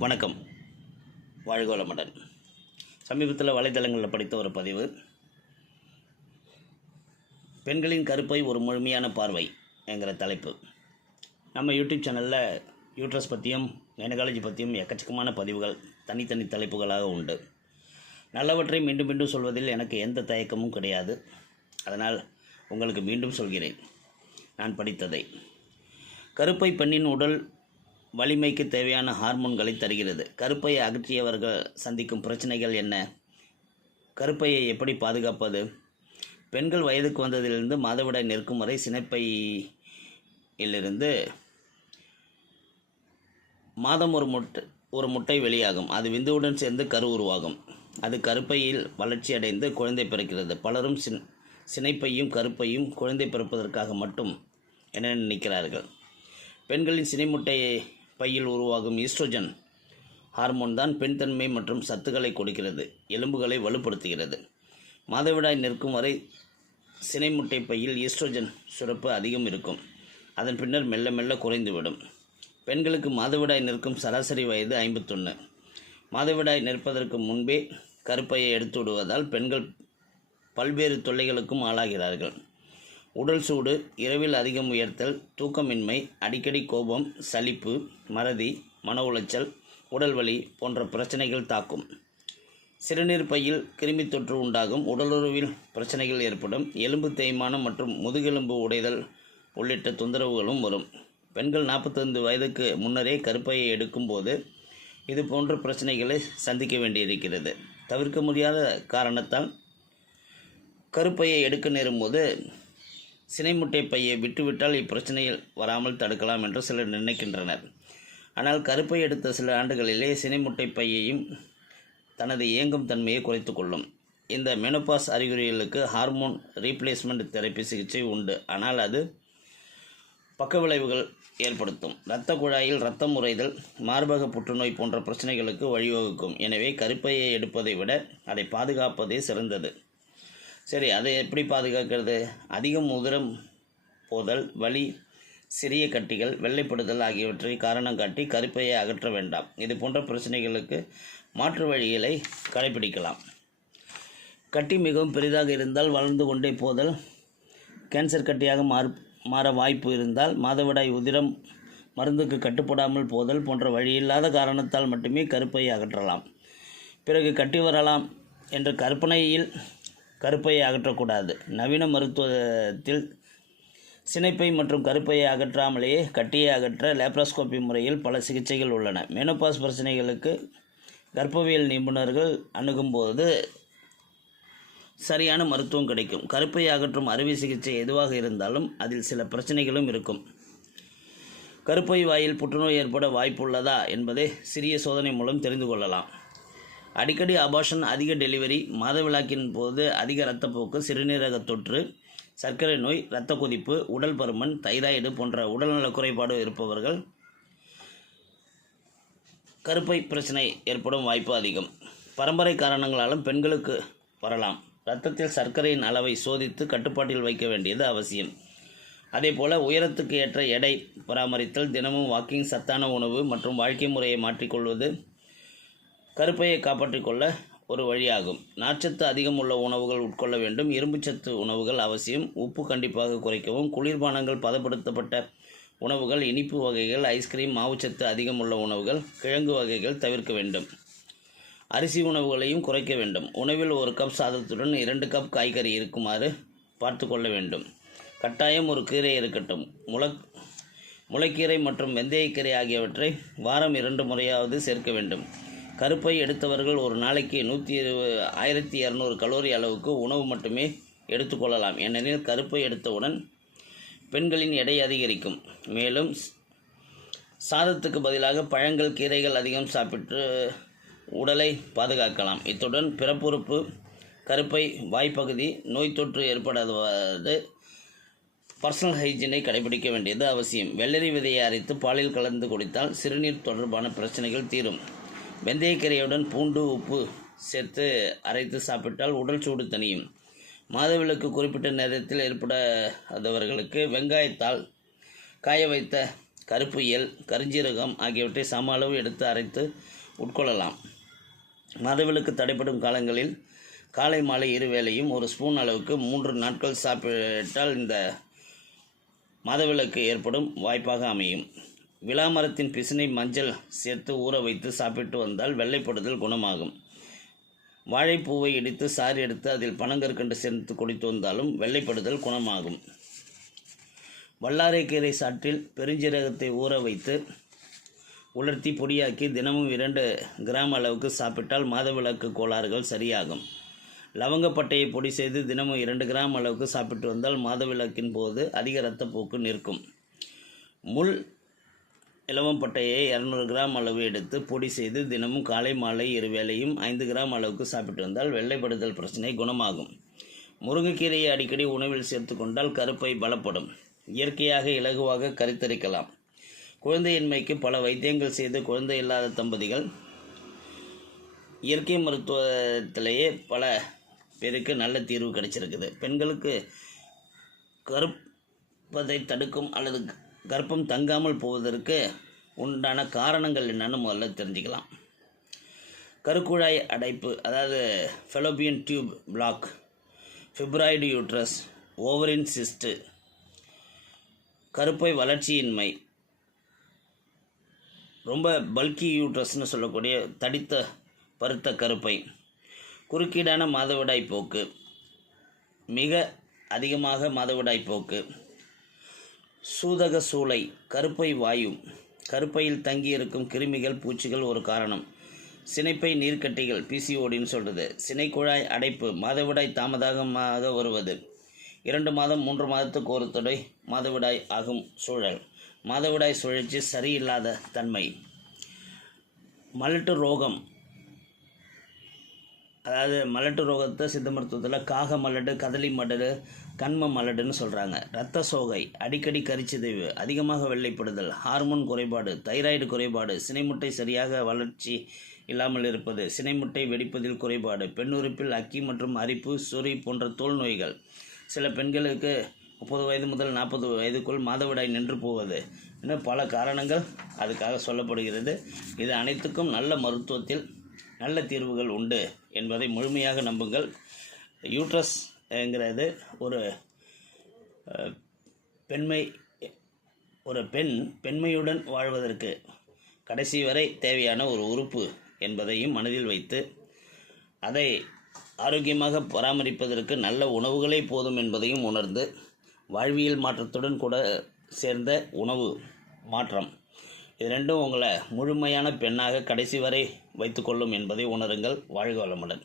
வணக்கம். வாழ்க வளமுடன். சமீபத்தில் வலைதளங்களில் படித்த ஒரு பதிவு, பெண்களின் கருப்பை ஒரு முழுமையான பார்வை என்கிற தலைப்பு. நம்ம யூடியூப் சேனலில் யூட்ரஸ் பற்றியும் கைனகாலஜி பற்றியும் எக்கச்சக்கமான பதிவுகள் தனித்தனி தலைப்புகளாக உண்டு. நல்லவற்றை மீண்டும் மீண்டும் சொல்வதில் எனக்கு எந்த தயக்கமும் கிடையாது. அதனால் உங்களுக்கு மீண்டும் சொல்கிறேன் நான் படித்ததை. கருப்பை பெண்ணின் உடல் வலிமைக்கு தேவையான ஹார்மோன்களை தருகிறது. கருப்பையை அகற்றியவர்கள் சந்திக்கும் பிரச்சனைகள் என்ன? கருப்பையை எப்படி பாதுகாப்பது? பெண்கள் வயதுக்கு வந்ததிலிருந்து மாதவிடாய் நிற்கும் வரை சினைப்பையிலிருந்து மாதம் ஒரு முட்டை வெளியாகும். அது விந்துவுடன் சேர்ந்து கரு உருவாகும். அது கருப்பையில் வளர்ச்சி அடைந்து குழந்தை பிறக்கிறது. பலரும் சினைப்பையும் கருப்பையும் குழந்தை பிறப்பதற்காக மட்டும் என்ன நினைக்கிறார்கள். பெண்களின் சினைமுட்டை பையில் உருவாகும் ஈஸ்ட்ரோஜன் ஹார்மோன் தான் பெண் தன்மை மற்றும் சத்துக்களை கொடுக்கிறது, எலும்புகளை வலுப்படுத்துகிறது. மாதவிடாய் நிற்கும் வரை சினைமுட்டை பையில் ஈஸ்ட்ரோஜன் சுரப்பு அதிகம் இருக்கும். அதன் பின்னர் மெல்ல மெல்ல குறைந்துவிடும். பெண்களுக்கு மாதவிடாய் நிற்கும் சராசரி வயது 51. மாதவிடாய் நிற்பதற்கு முன்பே கருப்பையை எடுத்து விடுவதால் பெண்கள் பல்வேறு தொல்லைகளுக்கும் ஆளாகிறார்கள். உடல் சூடு, இரவில் அதிகம் உயர்த்தல், தூக்கமின்மை, அடிக்கடி கோபம், சலிப்பு, மறதி, மன உளைச்சல், உடல் வலி போன்ற பிரச்சனைகள் தாக்கும். சிறுநீர் பையில் கிருமி தொற்று உண்டாகும். உடலுறவில் பிரச்சனைகள் ஏற்படும். எலும்பு தேய்மானம் மற்றும் முதுகெலும்பு உடைதல் உள்ளிட்ட தொந்தரவுகளும் வரும். பெண்கள் 45 வயதுக்கு முன்னரே கருப்பையை எடுக்கும்போது இது போன்ற பிரச்சனைகளை சந்திக்க வேண்டியிருக்கிறது. தவிர்க்க முடியாத காரணத்தால் கருப்பையை எடுக்க நேரும்போது சினைமுட்டை பையை விட்டுவிட்டால் இப்பிரச்சனையில் வராமல் தடுக்கலாம் என்று சிலர் நினைக்கின்றனர். ஆனால் கருப்பை எடுத்த சில ஆண்டுகளிலே சினைமுட்டை பையையும் தனது இயங்கும் தன்மையை குறைத்து கொள்ளும். இந்த மெனோபாஸ் அறிகுறிகளுக்கு ஹார்மோன் ரீப்ளேஸ்மெண்ட் தெரப்பி சிகிச்சை உண்டு. ஆனால் அது பக்க விளைவுகள் ஏற்படுத்தும். இரத்த குழாயில் இரத்தம் உறைதல், மார்பக புற்றுநோய் போன்ற பிரச்சனைகளுக்கு வழிவகுக்கும். எனவே கருப்பையை எடுப்பதை விட அதை பாதுகாப்பதே சிறந்தது. சரி, அதை எப்படி பாதுகாக்கிறது? அதிகம் உதிரம் போதல், வலி, சிறிய கட்டிகள், வெள்ளைப்படுதல் ஆகியவற்றை காரணம் காட்டி கருப்பையை அகற்ற வேண்டாம். இது போன்ற பிரச்சனைகளுக்கு மாற்று வழிகளை கடைபிடிக்கலாம். கட்டி மிகவும் பெரிதாக இருந்தால் வளர்ந்து கொண்டே போதல், கேன்சர் கட்டியாக மாற வாய்ப்பு இருந்தால், மாதவிடாய் உதிரம் மருந்துக்கு கட்டுப்படாமல் போதல் போன்ற வழியில்லாத காரணத்தால் மட்டுமே கருப்பையை அகற்றலாம். பிறகு கட்டி வரலாம் என்ற கற்பனையில் கருப்பையை அகற்றக்கூடாது. நவீன மருத்துவத்தில் சினைப்பை மற்றும் கருப்பையை அகற்றாமலேயே கட்டியை அகற்ற லேப்ராஸ்கோபி முறையில் பல சிகிச்சைகள் உள்ளன. மெனோபாஸ் பிரச்சனைகளுக்கு கர்ப்பவியல் நிபுணர்கள் அணுகும்போது சரியான மருத்துவம் கிடைக்கும். கருப்பையை அகற்றும் அறுவை சிகிச்சை எதுவாக இருந்தாலும் அதில் சில பிரச்சனைகளும் இருக்கும். கருப்பை வாயில் புற்றுநோய் ஏற்பட வாய்ப்புள்ளதா என்பதை சிறிய சோதனை மூலம் தெரிந்து கொள்ளலாம். அடிக்கடி அபார்ஷன், அதிக டெலிவரி, மாதவிலக்கின் போது அதிக இரத்தப்போக்கு, சிறுநீரக தொற்று, சர்க்கரை நோய், இரத்த கொதிப்பு, உடல் பருமன், தைராய்டு போன்ற உடல்நல குறைபாடு இருப்பவர்கள் கருப்பை பிரச்சனை ஏற்படும் வாய்ப்பு அதிகம். பரம்பரை காரணங்களாலும் பெண்களுக்கு வரலாம். இரத்தத்தில் சர்க்கரையின் அளவை சோதித்து கட்டுப்பாட்டில் வைக்க வேண்டியது அவசியம். அதேபோல் உயரத்துக்கு ஏற்ற எடை பராமரித்தல், தினமும் வாக்கிங், சத்தான உணவு மற்றும் வாழ்க்கை முறையை மாற்றிக்கொள்வது கருப்பையை காப்பாற்றிக் கொள்ள ஒரு வழியாகும். நார்ச்சத்து அதிகம் உள்ள உணவுகள் உட்கொள்ள வேண்டும். இரும்புச்சத்து உணவுகள் அவசியம். உப்பு கண்டிப்பாக குறைக்கவும். குளிர்பானங்கள், பதப்படுத்தப்பட்ட உணவுகள், இனிப்பு வகைகள், ஐஸ்கிரீம், மாவுச்சத்து அதிகம் உள்ள உணவுகள், கிழங்கு வகைகள் தவிர்க்க வேண்டும். அரிசி உணவுகளையும் குறைக்க வேண்டும். உணவில் 1 கப் சாதத்துடன் 2 கப் காய்கறி இருக்குமாறு பார்த்து கொள்ள வேண்டும். கட்டாயம் ஒரு கீரை இருக்கட்டும். முளைக்கீரை மற்றும் வெந்தயக்கீரை ஆகியவற்றை வாரம் 2 முறையாவது சேர்க்க வேண்டும். கருப்பை எடுத்தவர்கள் ஒரு நாளைக்கு 1200 கலோரி அளவுக்கு உணவு மட்டுமே எடுத்துக்கொள்ளலாம். ஏனெனில் கருப்பை எடுத்தவுடன் பெண்களின் எடை அதிகரிக்கும். மேலும் சாதத்துக்கு பதிலாக பழங்கள், கீரைகள் அதிகம் சாப்பிட்டு உடலை பாதுகாக்கலாம். இத்துடன் பிறப்புறுப்பு, கருப்பை, வாய்ப்பகுதி நோய் தொற்று ஏற்படாத பர்சனல் ஹைஜீனை கடைபிடிக்க வேண்டியது அவசியம். வெள்ளரி விதையை அரைத்து பாலில் கலந்து குடித்தால் சிறுநீர் தொடர்பான பிரச்சனைகள் தீரும். வெந்தயக்கீரையுடன் பூண்டு, உப்பு சேர்த்து அரைத்து சாப்பிட்டால் உடல் சூடு தணியும். மாதவிலக்கு குறிப்பிட்ட நேரத்தில் ஏற்படாதவர்களுக்கு வெங்காயத்தால் காய வைத்த கருப்பு எள், கருஞ்சீரகம் ஆகியவற்றை சம அளவு எடுத்து அரைத்து உட்கொள்ளலாம். மதுவிலக்கு தடைப்படும் காலங்களில் காலை மாலை இருவேளையும் 1 ஸ்பூன் அளவுக்கு 3 நாட்கள் சாப்பிட்டால் இந்த மதுவிலக்கு ஏற்படும் வாய்ப்பாக அமையும். விளாமரத்தின் பிசினை மஞ்சள் சேர்த்து ஊற வைத்து சாப்பிட்டு வந்தால் வெள்ளைப்படுதல் குணமாகும். வாழைப்பூவை இடித்து சாறு எடுத்து அதில் பனங்கற்கண்டு சேர்த்து குடித்து வந்தாலும் வெள்ளைப்படுதல் குணமாகும். வல்லாரைக்கீரை சாற்றில் பெருஞ்சீரகத்தை ஊற வைத்து உலர்த்தி பொடியாக்கி தினமும் 2 கிராம் அளவுக்கு சாப்பிட்டால் மாதவிலக்கு கோளாறுகள் சரியாகும். லவங்கப்பட்டையை பொடி செய்து தினமும் 2 கிராம் அளவுக்கு சாப்பிட்டு வந்தால் மாதவிலக்கின் போது அதிக இரத்தப்போக்கு நிற்கும். முள் இலவம்பட்டையை 200 கிராம் அளவு எடுத்து பொடி செய்து தினமும் காலை மாலை இருவேளையும் 5 கிராம் அளவுக்கு சாப்பிட்டு வந்தால் வெள்ளைப்படுதல் பிரச்சனை குணமாகும். முருங்கைக்கீரையை அடிக்கடி உணவில் சேர்த்து கொண்டால் கருப்பை பலப்படும். இயற்கையாக இலகுவாக கருத்தரிக்கலாம். குழந்தையின்மைக்கு பல வைத்தியங்கள் செய்து குழந்தை இல்லாத தம்பதிகள் இயற்கை மருத்துவத்திலேயே பல பேருக்கு நல்ல தீர்வு கிடைச்சிருக்குது. பெண்களுக்கு கருப்பதை தடுக்கும் அல்லது கர்ப்பம் தங்காமல் போவதற்கு உண்டான காரணங்கள் என்னன்னு முதல்ல தெரிஞ்சுக்கலாம். கருக்குழாய் அடைப்பு, அதாவது fallopian tube block, fibroid uterus, ovarian cyst, கருப்பை வளர்ச்சியின்மை, ரொம்ப பல்கி யூட்ரஸ்னு சொல்லக்கூடிய தடித்த பருத்த கருப்பை, குறுக்கீடான மாதவிடாய் போக்கு, மிக அதிகமாக மாதவிடாய் போக்கு, சூதக சூளை, கருப்பை வாயு, கருப்பையில் தங்கியிருக்கும் கிருமிகள் பூச்சிகள் ஒரு காரணம். சினைப்பை நீர்க்கட்டிகள், பிசிஓடின்னு சொல்கிறது, சினைக்குழாய் அடைப்பு, மாதவிடாய் தாமதமாக வருவது, 2 மாதம் 3 மாதத்துக்கு ஒரு தடவை மாதவிடாய் ஆகும் சூழல், மாதவிடாய் சுழற்சி சரியில்லாத தன்மை, மலட்டு ரோகம், அதாவது மலட்டு ரோகத்தை சித்த மருத்துவத்தில் காக மலடு, கதலி மலடு, கண்ம மலடுன்னு சொல்கிறாங்க. இரத்த சோகை, அடிக்கடி கரிச்சிதைவு, அதிகமாக வெள்ளைப்படுதல், ஹார்மோன் குறைபாடு, தைராய்டு குறைபாடு, சினைமுட்டை சரியாக வளர்ச்சி இல்லாமல் இருப்பது, சினைமுட்டை வெடிப்பதில் குறைபாடு, பெண்ணுறுப்பில் அக்கி மற்றும் அரிப்பு, சொறி போன்ற தோல் நோய்கள், சில பெண்களுக்கு 30 வயது முதல் 40 வயதுக்குள் மாதவிடாய் நின்று போவது, இன்னும் பல காரணங்கள் அதுக்காக சொல்லப்படுகிறது. இது அனைத்துக்கும் நல்ல மருத்துவத்தில் நல்ல தீர்வுகள் உண்டு என்பதை முழுமையாக நம்புங்கள். யூட்ரஸ்ங்கிறது ஒரு பெண்மையுடன் வாழ்வதற்கு கடைசி வரை தேவையான ஒரு உறுப்பு என்பதையும் மனதில் வைத்து அதை ஆரோக்கியமாக பராமரிப்பதற்கு நல்ல உணவுகளே போதும் என்பதையும் உணர்ந்து வாழ்வியல் மாற்றத்துடன் கூட சேர்ந்த உணவு மாற்றம், இது ரெண்டும் உங்களை முழுமையான பெண்ணாக கடைசி வரை வைத்துக்கொள்ளும் என்பதை உணருங்கள். வாழ்க வளமுடன்.